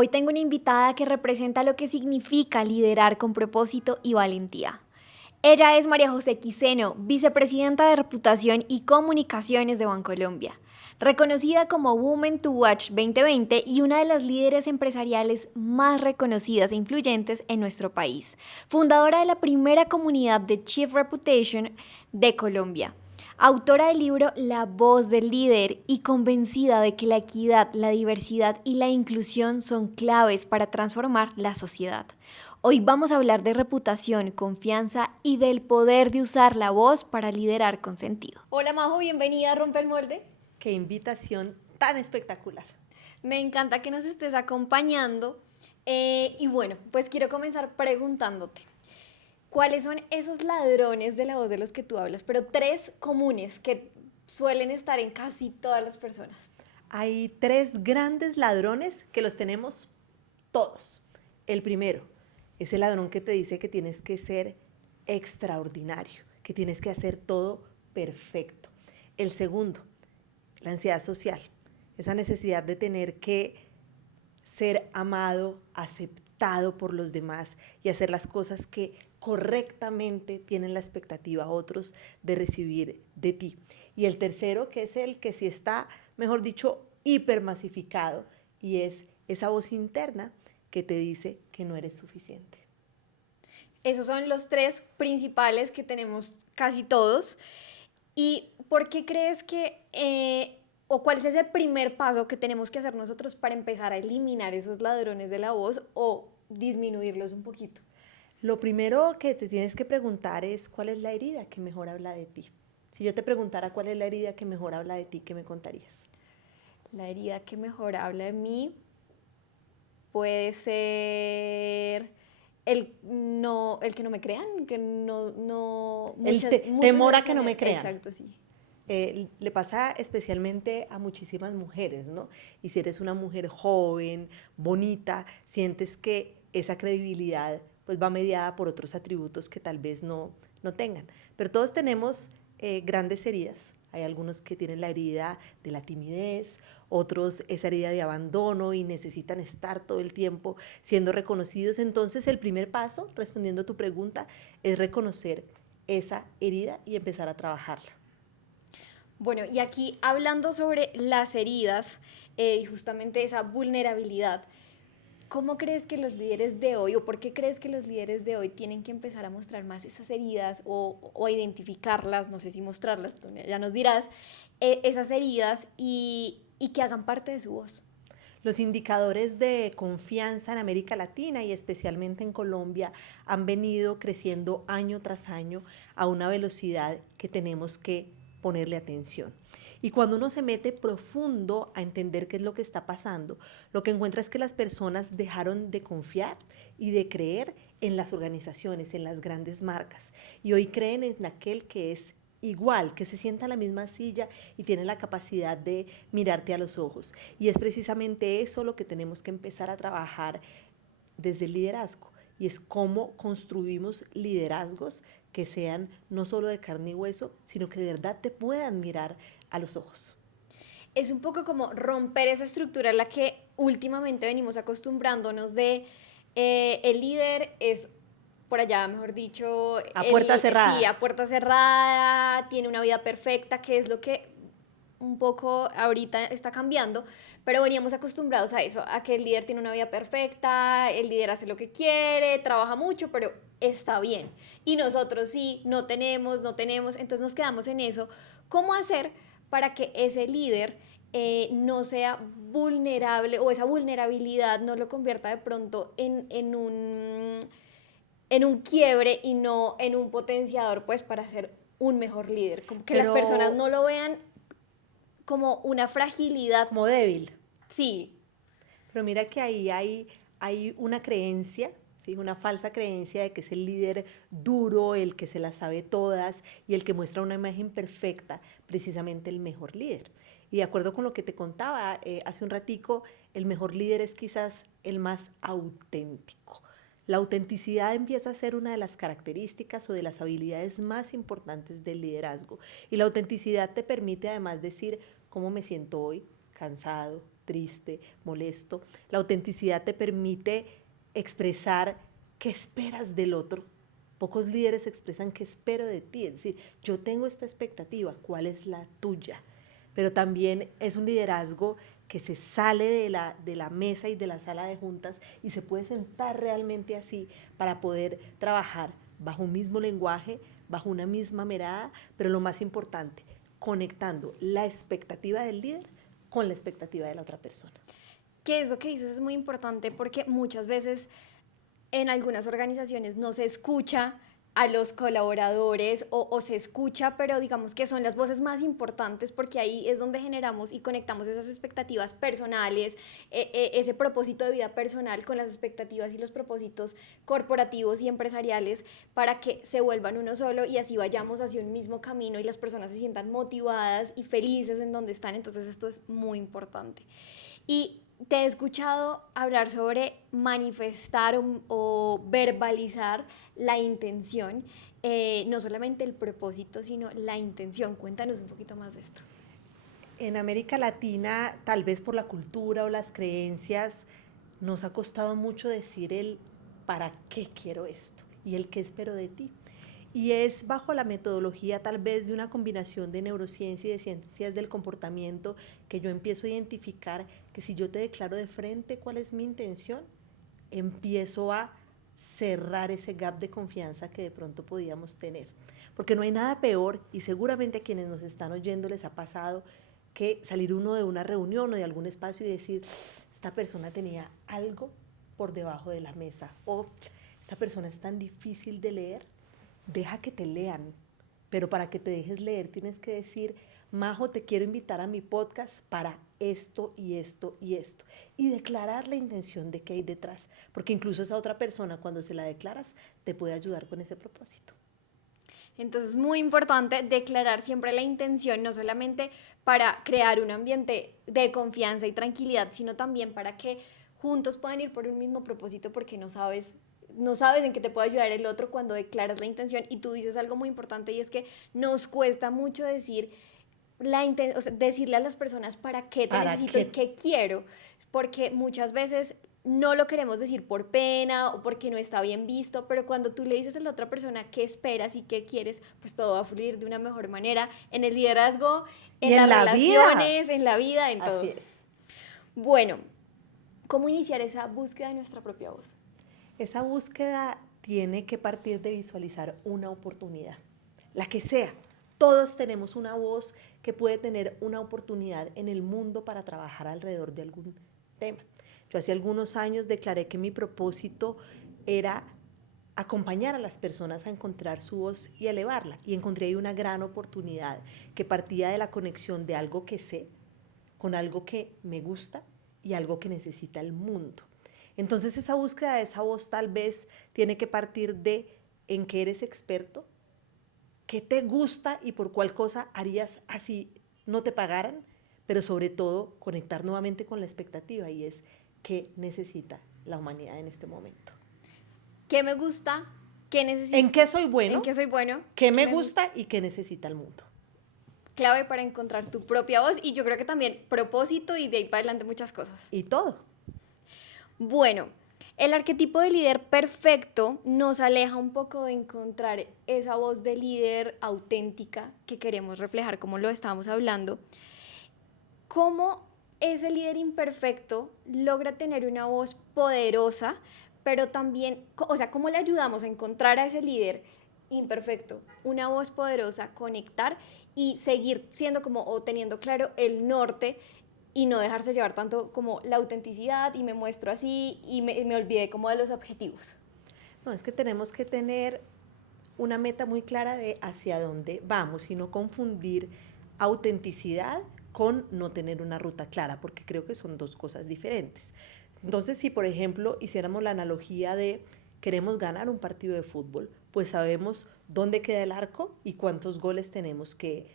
Hoy tengo una invitada que representa lo que significa liderar con propósito y valentía. Ella es María José Quiseno, vicepresidenta de Reputación y Comunicaciones de Bancolombia, reconocida como Women to Watch 2020 y una de las líderes empresariales más reconocidas e influyentes en nuestro país, fundadora de la primera comunidad de Chief Reputation de Colombia. Autora del libro La voz del líder y convencida de que la equidad, la diversidad y la inclusión son claves para transformar la sociedad. Hoy vamos a hablar de reputación, confianza y del poder de usar la voz para liderar con sentido. Hola Majo, bienvenida a Rompe el Molde. Qué invitación tan espectacular. Me encanta que nos estés acompañando y bueno, pues quiero comenzar preguntándote. ¿Cuáles son esos ladrones de la voz de los que tú hablas? Pero tres comunes que suelen estar en casi todas las personas. Hay tres grandes ladrones que los tenemos todos. El primero es el ladrón que te dice que tienes que ser extraordinario, que tienes que hacer todo perfecto. El segundo, la ansiedad social, esa necesidad de tener que ser amado, aceptado por los demás y hacer las cosas que correctamente tienen la expectativa a otros de recibir de ti. Y el tercero, que es el que sí está, mejor dicho, hipermasificado, y es esa voz interna que te dice que no eres suficiente. Esos son los tres principales que tenemos casi todos. ¿Y por qué crees que, o cuál es ese primer paso que tenemos que hacer nosotros para empezar a eliminar esos ladrones de la voz o disminuirlos un poquito? Lo primero que te tienes que preguntar es cuál es la herida que mejor habla de ti. Si yo te preguntara cuál es la herida que mejor habla de ti, ¿qué me contarías? La herida que mejor habla de mí puede ser el que no me crean, que Temor a muchas que no me crean. exacto, sí. Le pasa especialmente a muchísimas mujeres, ¿no? Y si eres una mujer joven, bonita, sientes que esa credibilidad pues va mediada por otros atributos que tal vez no tengan. Pero todos tenemos grandes heridas. Hay algunos que tienen la herida de la timidez, otros esa herida de abandono y necesitan estar todo el tiempo siendo reconocidos. Entonces el primer paso, respondiendo a tu pregunta, es reconocer esa herida y empezar a trabajarla. Bueno, y aquí hablando sobre las heridas y justamente esa vulnerabilidad, ¿cómo crees que los líderes de hoy, o por qué crees que los líderes de hoy tienen que empezar a mostrar más esas heridas o a identificarlas, no sé si mostrarlas, tú ya nos dirás, esas heridas y que hagan parte de su voz? Los indicadores de confianza en América Latina y especialmente en Colombia han venido creciendo año tras año a una velocidad que tenemos que ponerle atención. Y cuando uno se mete profundo a entender qué es lo que está pasando, lo que encuentra es que las personas dejaron de confiar y de creer en las organizaciones, en las grandes marcas, y hoy creen en aquel que es igual, que se sienta en la misma silla y tiene la capacidad de mirarte a los ojos. Y es precisamente eso lo que tenemos que empezar a trabajar desde el liderazgo, y es cómo construimos liderazgos que sean no solo de carne y hueso, sino que de verdad te puedan mirar a los ojos. Es un poco como romper esa estructura en la que últimamente venimos acostumbrándonos de el líder es por allá, mejor dicho, A puerta sí, cerrada. a puerta cerrada, tiene una vida perfecta, que es lo que un poco ahorita está cambiando, pero veníamos acostumbrados a eso, a que el líder tiene una vida perfecta, el líder hace lo que quiere, trabaja mucho, pero está bien. Y nosotros sí, no tenemos, entonces nos quedamos en eso. ¿Cómo hacer para que ese líder no sea vulnerable o esa vulnerabilidad no lo convierta de pronto en un quiebre y no en un potenciador pues para ser un mejor líder? Como que las personas no Pero lo vean como una fragilidad. como débil. Sí, Pero mira que ahí hay una creencia, ¿sí? Una falsa creencia de que es el líder duro, el que se las sabe todas y el que muestra una imagen perfecta, precisamente el mejor líder. Y de acuerdo con lo que te contaba hace un ratico, el mejor líder es quizás el más auténtico. La autenticidad empieza a ser una de las características o de las habilidades más importantes del liderazgo. Y la autenticidad te permite además decir cómo me siento hoy, cansado, triste, molesto. La autenticidad te permite expresar qué esperas del otro. Pocos líderes expresan qué espero de ti, es decir, yo tengo esta expectativa, ¿cuál es la tuya? Pero también es un liderazgo que se sale de la mesa y de la sala de juntas y se puede sentar realmente así para poder trabajar bajo un mismo lenguaje, bajo una misma mirada, pero lo más importante, conectando la expectativa del líder con la expectativa de la otra persona. Que eso que dices es muy importante porque muchas veces en algunas organizaciones no se escucha a los colaboradores o se escucha, pero digamos que son las voces más importantes porque ahí es donde generamos y conectamos esas expectativas personales, ese propósito de vida personal con las expectativas y los propósitos corporativos y empresariales para que se vuelvan uno solo y así vayamos hacia un mismo camino y las personas se sientan motivadas y felices en donde están. Entonces esto es muy importante. Y te he escuchado hablar sobre manifestar o verbalizar la intención, no solamente el propósito, sino la intención. Cuéntanos un poquito más de esto. En América Latina, tal vez por la cultura o las creencias, nos ha costado mucho decir el ¿para qué quiero esto? Y el ¿qué espero de ti? Y es bajo la metodología tal vez de una combinación de neurociencia y de ciencias del comportamiento que yo empiezo a identificar que si yo te declaro de frente cuál es mi intención, empiezo a cerrar ese gap de confianza que de pronto podíamos tener. Porque no hay nada peor, y seguramente a quienes nos están oyendo les ha pasado, que salir uno de una reunión o de algún espacio y decir, esta persona tenía algo por debajo de la mesa, o esta persona es tan difícil de leer. Deja que te lean, pero para que te dejes leer tienes que decir, Majo, te quiero invitar a mi podcast para esto y esto y esto, y declarar la intención de qué hay detrás, porque incluso esa otra persona cuando se la declaras te puede ayudar con ese propósito. Entonces es muy importante declarar siempre la intención, no solamente para crear un ambiente de confianza y tranquilidad, sino también para que juntos puedan ir por un mismo propósito porque no sabes en qué te puede ayudar el otro cuando declaras la intención. Y tú dices algo muy importante y es que nos cuesta mucho decir o sea, decirle a las personas para qué te necesito y qué quiero, porque muchas veces no lo queremos decir por pena o porque no está bien visto, pero cuando tú le dices a la otra persona qué esperas y qué quieres, pues todo va a fluir de una mejor manera en el liderazgo, en las relaciones, en la vida, en todo. Así es. Bueno, ¿cómo iniciar esa búsqueda de nuestra propia voz? Esa búsqueda tiene que partir de visualizar una oportunidad, la que sea. Todos tenemos una voz que puede tener una oportunidad en el mundo para trabajar alrededor de algún tema. Yo hace algunos años declaré que mi propósito era acompañar a las personas a encontrar su voz y elevarla. Y encontré ahí una gran oportunidad que partía de la conexión de algo que sé con algo que me gusta y algo que necesita el mundo. Entonces esa búsqueda de esa voz tal vez tiene que partir de en qué eres experto, qué te gusta y por cuál cosa harías así no te pagaran, pero sobre todo conectar nuevamente con la expectativa y es qué necesita la humanidad en este momento. ¿Qué me gusta? ¿Qué necesito? ¿En qué soy bueno? ¿En qué soy bueno? ¿Qué me gusta y qué necesita el mundo? Clave para encontrar tu propia voz y yo creo que también propósito y de ahí para adelante muchas cosas. Y todo. Bueno, el arquetipo de líder perfecto nos aleja un poco de encontrar esa voz de líder auténtica que queremos reflejar, como lo estábamos hablando. ¿Cómo ese líder imperfecto logra tener una voz poderosa, pero también, o sea, cómo le ayudamos a encontrar a ese líder imperfecto una voz poderosa, conectar y seguir siendo como o teniendo claro el norte y no dejarse llevar tanto como la autenticidad y me muestro así y me olvidé como de los objetivos? No, es que tenemos que tener una meta muy clara de hacia dónde vamos y no confundir autenticidad con no tener una ruta clara, porque creo que son dos cosas diferentes. Entonces, si por ejemplo hiciéramos la analogía de queremos ganar un partido de fútbol, pues sabemos dónde queda el arco y cuántos goles tenemos que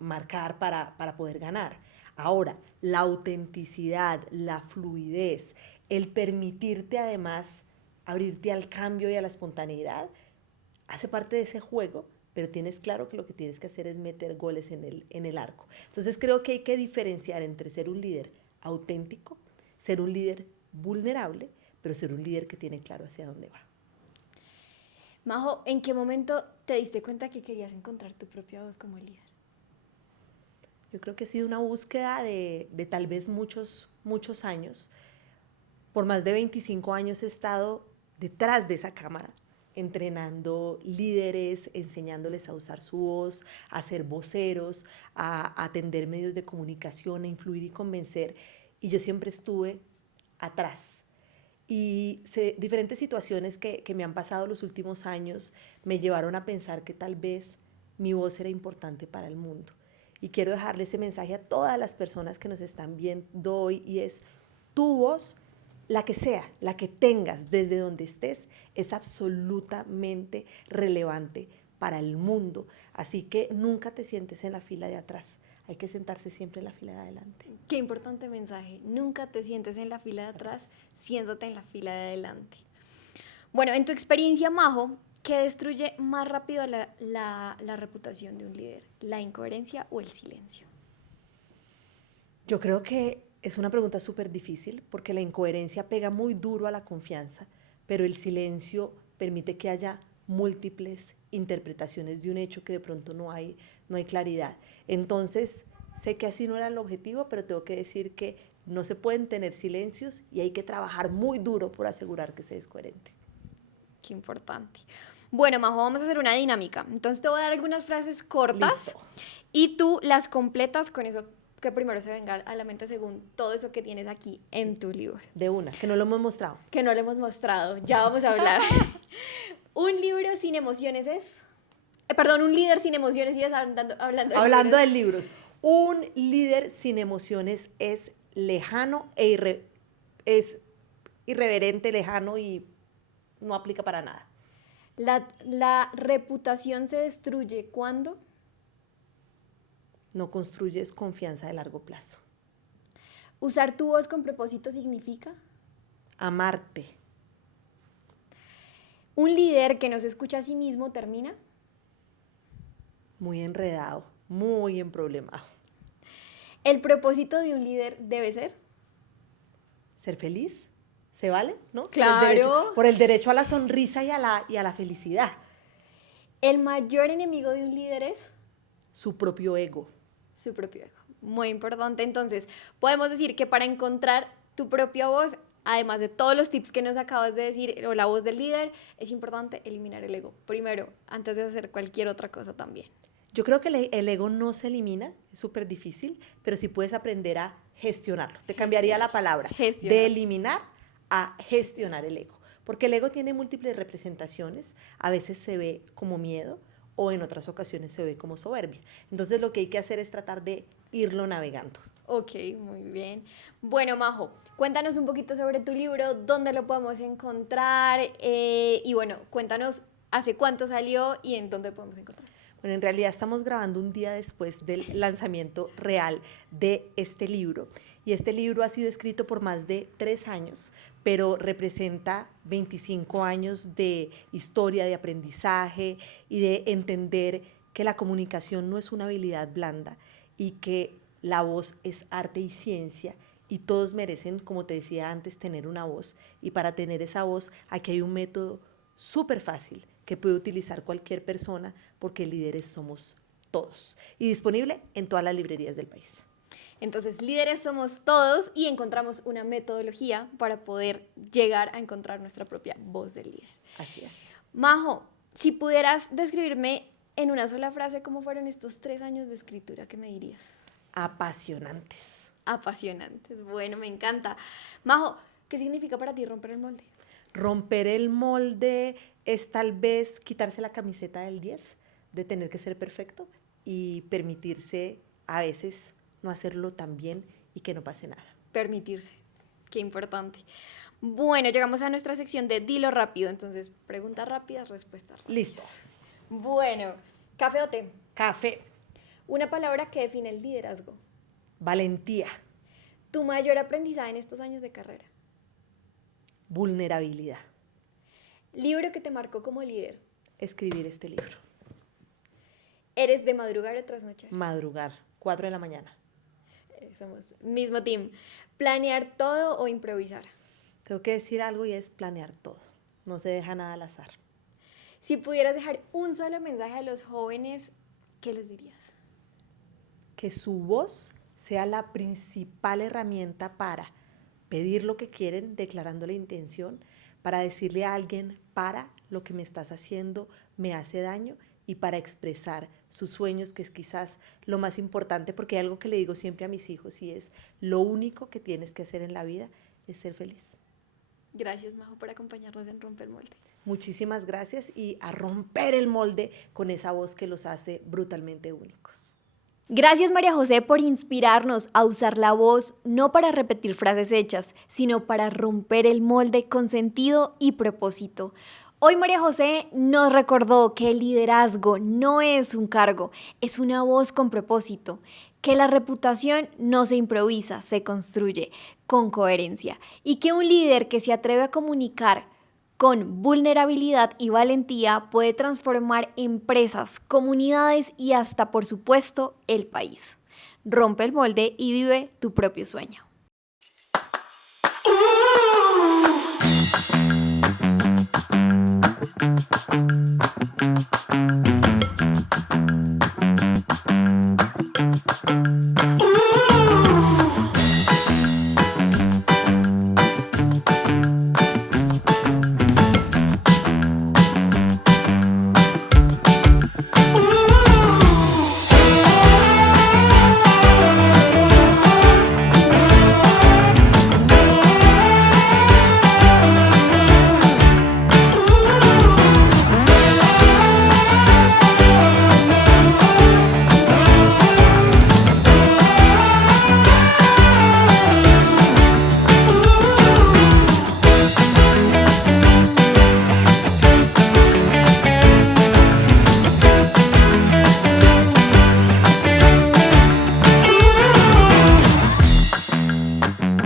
marcar para poder ganar. Ahora, la autenticidad, la fluidez, el permitirte además abrirte al cambio y a la espontaneidad, hace parte de ese juego, pero tienes claro que lo que tienes que hacer es meter goles en el arco. Entonces creo que hay que diferenciar entre ser un líder auténtico, ser un líder vulnerable, pero ser un líder que tiene claro hacia dónde va. Majo, ¿en qué momento te diste cuenta que querías encontrar tu propia voz como líder? Yo creo que ha sido una búsqueda de tal vez muchos años. Por más de 25 años he estado detrás de esa cámara, entrenando líderes, enseñándoles a usar su voz, a ser voceros, a atender medios de comunicación, a influir y convencer. Y yo siempre estuve atrás. Y diferentes situaciones que me han pasado los últimos años me llevaron a pensar que tal vez mi voz era importante para el mundo. Y quiero dejarle ese mensaje a todas las personas que nos están viendo hoy, y es: tu voz, la que sea, la que tengas desde donde estés, es absolutamente relevante para el mundo. Así que nunca te sientes en la fila de atrás. Hay que sentarse siempre en la fila de adelante. Qué importante mensaje. Nunca te sientes en la fila de atrás, siéntate en la fila de adelante. Bueno, en tu experiencia, Majo, ¿qué destruye más rápido la reputación de un líder? ¿La incoherencia o el silencio? Yo creo que es una pregunta súper difícil, porque la incoherencia pega muy duro a la confianza, pero el silencio permite que haya múltiples interpretaciones de un hecho que de pronto no hay claridad. Entonces, sé que así no era el objetivo, pero tengo que decir que no se pueden tener silencios y hay que trabajar muy duro por asegurar que se es coherente. Qué importante. Bueno, Majo, vamos a hacer una dinámica. Entonces te voy a dar algunas frases cortas. Listo. Y tú las completas con eso que primero se venga a la mente según todo eso que tienes aquí en tu libro. De una, que no lo hemos mostrado. Que no le hemos mostrado, ya vamos a hablar. Un libro sin emociones es... perdón, un líder sin emociones, y hablando de libros. Un líder sin emociones es lejano es irreverente, lejano y no aplica para nada. La reputación se destruye cuando... No construyes confianza de largo plazo. Usar tu voz con propósito significa... Amarte. Un líder que no se escucha a sí mismo termina... Muy enredado, muy emproblemado. El propósito de un líder debe ser... Ser feliz. ¿Se vale? ¿No? Claro. Por el derecho a la sonrisa y a la felicidad. El mayor enemigo de un líder es... Su propio ego. Su propio ego. Muy importante. Entonces, podemos decir que para encontrar tu propia voz, además de todos los tips que nos acabas de decir, o la voz del líder, es importante eliminar el ego. Primero, antes de hacer cualquier otra cosa también. Yo creo que el ego no se elimina, es súper difícil, pero sí puedes aprender a gestionarlo. Te cambiaría la palabra de eliminar a gestionar el ego. Porque el ego tiene múltiples representaciones. A veces se ve como miedo, o en otras ocasiones se ve como soberbia. Entonces lo que hay que hacer es tratar de irlo navegando. Ok, muy bien. Bueno, Majo, cuéntanos un poquito sobre tu libro, dónde lo podemos encontrar, y bueno, cuéntanos hace cuánto salió y en dónde podemos encontrar. Bueno, en realidad estamos grabando un día después del lanzamiento real de este libro. Y este libro ha sido escrito por más de 3 años, pero representa 25 años de historia, de aprendizaje y de entender que la comunicación no es una habilidad blanda y que la voz es arte y ciencia, y todos merecen, como te decía antes, tener una voz. Y para tener esa voz, aquí hay un método súper fácil que puede utilizar cualquier persona, porque líderes somos todos. Y disponible en todas las librerías del país. Entonces, líderes somos todos, y encontramos una metodología para poder llegar a encontrar nuestra propia voz del líder. Así es. Majo, si pudieras describirme en una sola frase cómo fueron estos 3 años de escritura, ¿qué me dirías? Apasionantes. Apasionantes. Bueno, me encanta. Majo, ¿qué significa para ti romper el molde? Romper el molde es tal vez quitarse la camiseta del 10, de tener que ser perfecto, y permitirse a veces no hacerlo tan bien y que no pase nada. Permitirse, qué importante. Bueno, llegamos a nuestra sección de Dilo Rápido, entonces preguntas rápidas, respuestas rápidas. Listo. Bueno, ¿café o té? Café. Una palabra que define el liderazgo. Valentía. ¿Tu mayor aprendizaje en estos años de carrera? Vulnerabilidad. ¿Libro que te marcó como líder? Escribir este libro. ¿Eres de madrugar o trasnochar? Madrugar, 4 de la mañana. Somos mismo team. ¿Planear todo o improvisar? Tengo que decir algo y es planear todo. No se deja nada al azar. Si pudieras dejar un solo mensaje a los jóvenes, ¿qué les dirías? Que su voz sea la principal herramienta para pedir lo que quieren, declarando la intención, para decirle a alguien, para, lo que me estás haciendo me hace daño, y para expresar sus sueños, que es quizás lo más importante, porque hay algo que le digo siempre a mis hijos y es, lo único que tienes que hacer en la vida es ser feliz. Gracias, Majo, por acompañarnos en Rompe el Molde. Muchísimas gracias y a romper el molde con esa voz que los hace brutalmente únicos. Gracias, María José, por inspirarnos a usar la voz no para repetir frases hechas, sino para romper el molde con sentido y propósito. Hoy María José nos recordó que el liderazgo no es un cargo, es una voz con propósito, que la reputación no se improvisa, se construye con coherencia y que un líder que se atreve a comunicar con vulnerabilidad y valentía puede transformar empresas, comunidades y hasta, por supuesto, el país. Rompe el molde y vive tu propio sueño.